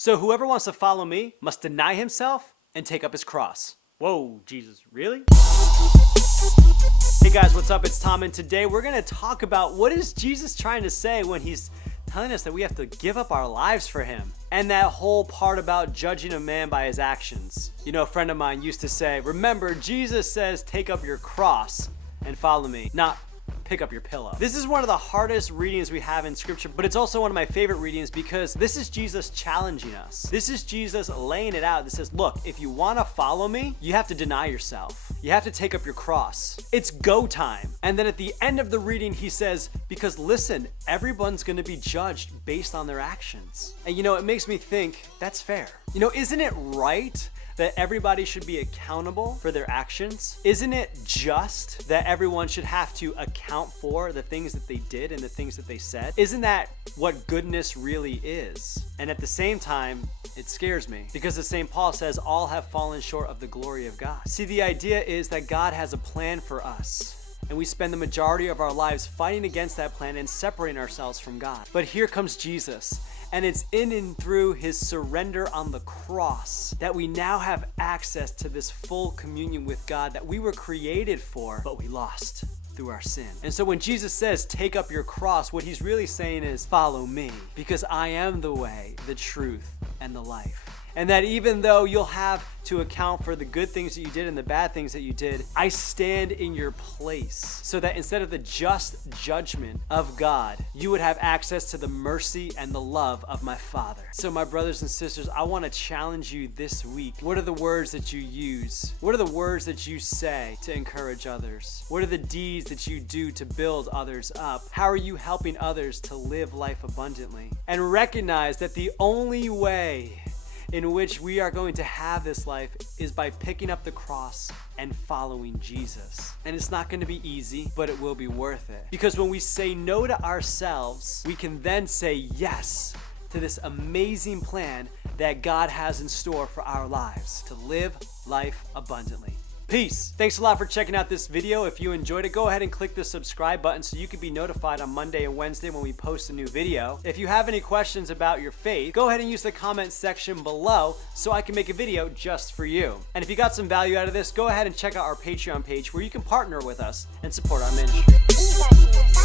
So whoever wants to follow me must deny himself and take up his cross. Whoa, Jesus, really? Hey guys, what's up? It's Tom, and today we're going to talk about what is Jesus trying to say when he's telling us that we have to give up our lives for him. And that whole part about judging a man by his actions. You know, a friend of mine used to say, remember, Jesus says, take up your cross and follow me, not pick up your pillow. This is one of the hardest readings we have in scripture, but it's also one of my favorite readings because this is Jesus challenging us. This is Jesus laying it out that says, look, if you want to follow me, you have to deny yourself. You have to take up your cross. It's go time. And then at the end of the reading, he says, because listen, everyone's going to be judged based on their actions. And you know, it makes me think that's fair. You know, isn't it right that everybody should be accountable for their actions? Isn't it just that everyone should have to account for the things that they did and the things that they said? Isn't that what goodness really is? And at the same time, it scares me because the St. Paul says all have fallen short of the glory of God. See, the idea is that God has a plan for us, and we spend the majority of our lives fighting against that plan and separating ourselves from God. But here comes Jesus. And it's in and through his surrender on the cross that we now have access to this full communion with God that we were created for, but we lost through our sin. And so when Jesus says, take up your cross, what he's really saying is, follow me, because I am the way, the truth, and the life. And that even though you'll have to account for the good things that you did and the bad things that you did, I stand in your place so that instead of the just judgment of God, you would have access to the mercy and the love of my Father. So my brothers and sisters, I want to challenge you this week. What are the words that you use? What are the words that you say to encourage others? What are the deeds that you do to build others up? How are you helping others to live life abundantly? And recognize that the only way in which we are going to have this life is by picking up the cross and following Jesus. And it's not going to be easy, but it will be worth it. Because when we say no to ourselves, we can then say yes to this amazing plan that God has in store for our lives, to live life abundantly. Peace. Thanks a lot for checking out this video. If you enjoyed it, go ahead and click the subscribe button so you can be notified on Monday and Wednesday when we post a new video. If you have any questions about your faith, go ahead and use the comment section below so I can make a video just for you. And if you got some value out of this, go ahead and check out our Patreon page where you can partner with us and support our ministry.